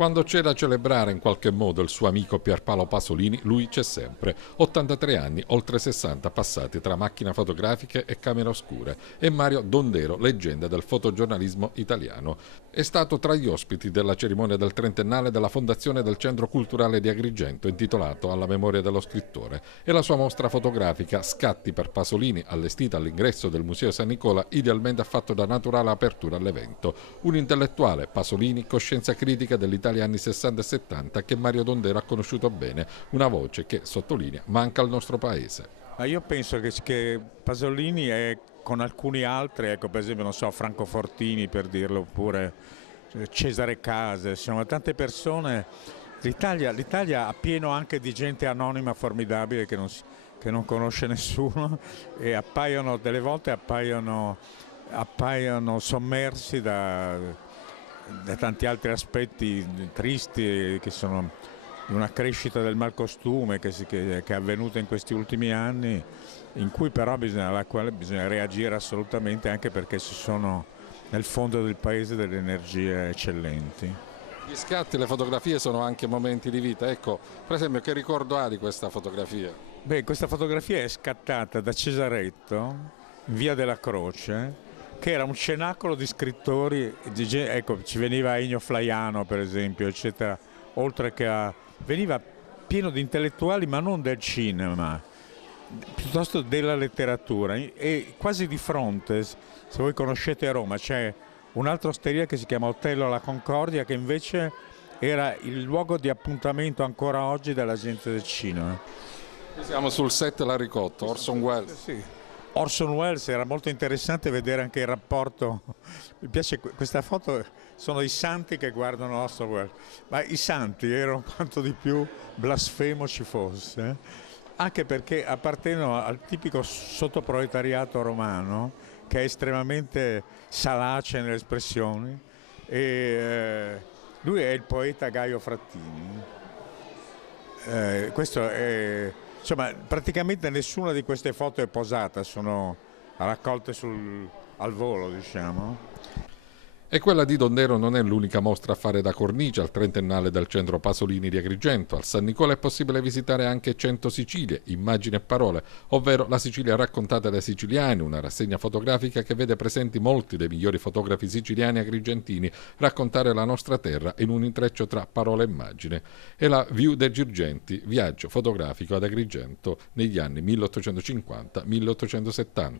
Quando c'è da celebrare in qualche modo il suo amico Pierpaolo Pasolini, lui c'è sempre. 83 anni, oltre 60 passati tra macchine fotografiche e camere oscure. E Mario Dondero, leggenda del fotogiornalismo italiano. È stato tra gli ospiti della cerimonia del trentennale della fondazione del Centro Culturale di Agrigento, intitolato alla memoria dello scrittore, e la sua mostra fotografica Scatti per Pasolini, allestita all'ingresso del Museo San Nicola, idealmente ha fatto da naturale apertura all'evento. Un intellettuale, Pasolini, coscienza critica dell'Italia anni 60 e 70 che Mario Dondero ha conosciuto bene, una voce che, sottolinea, manca al nostro paese. Ma io penso che Pasolini è con alcuni altri, ecco, per esempio non so, Franco Fortini per dirlo, oppure Cesare Case, sono tante persone. L'Italia ha pieno anche di gente anonima formidabile che non conosce nessuno e delle volte appaiono sommersi da tanti altri aspetti tristi che sono una crescita del malcostume che è avvenuta in questi ultimi anni, in cui però alla quale bisogna reagire assolutamente, anche perché ci sono nel fondo del paese delle energie eccellenti. Gli scatti, le fotografie sono anche momenti di vita. Ecco, per esempio, che ricordo ha di questa fotografia? Beh, questa fotografia è scattata da Cesaretto, in Via della Croce, che era un cenacolo di scrittori, ecco, ci veniva Ennio Flaiano per esempio, eccetera, oltre che veniva pieno di intellettuali, ma non del cinema, piuttosto della letteratura, e quasi di fronte, se voi conoscete Roma, c'è un'altra osteria che si chiama Otello alla Concordia, che invece era il luogo di appuntamento ancora oggi della gente del cinema. Siamo sul set La Ricotta, Orson Welles. Sì. Orson Welles, era molto interessante vedere anche il rapporto. Mi piace questa foto, sono i santi che guardano Orson Welles, ma i santi erano quanto di più blasfemo ci fosse, anche perché appartengono al tipico sottoproletariato romano, che è estremamente salace nelle espressioni, e lui è il poeta Gaio Frattini. Questo è, insomma, praticamente nessuna di queste foto è posata, sono raccolte al volo, diciamo. E quella di Dondero non è l'unica mostra a fare da cornice al trentennale del Centro Pasolini di Agrigento. Al San Nicola è possibile visitare anche 100 Sicilie, immagini e parole, ovvero la Sicilia raccontata dai siciliani, una rassegna fotografica che vede presenti molti dei migliori fotografi siciliani e agrigentini raccontare la nostra terra in un intreccio tra parole e immagine. È la View dei Girgenti, viaggio fotografico ad Agrigento negli anni 1850-1870.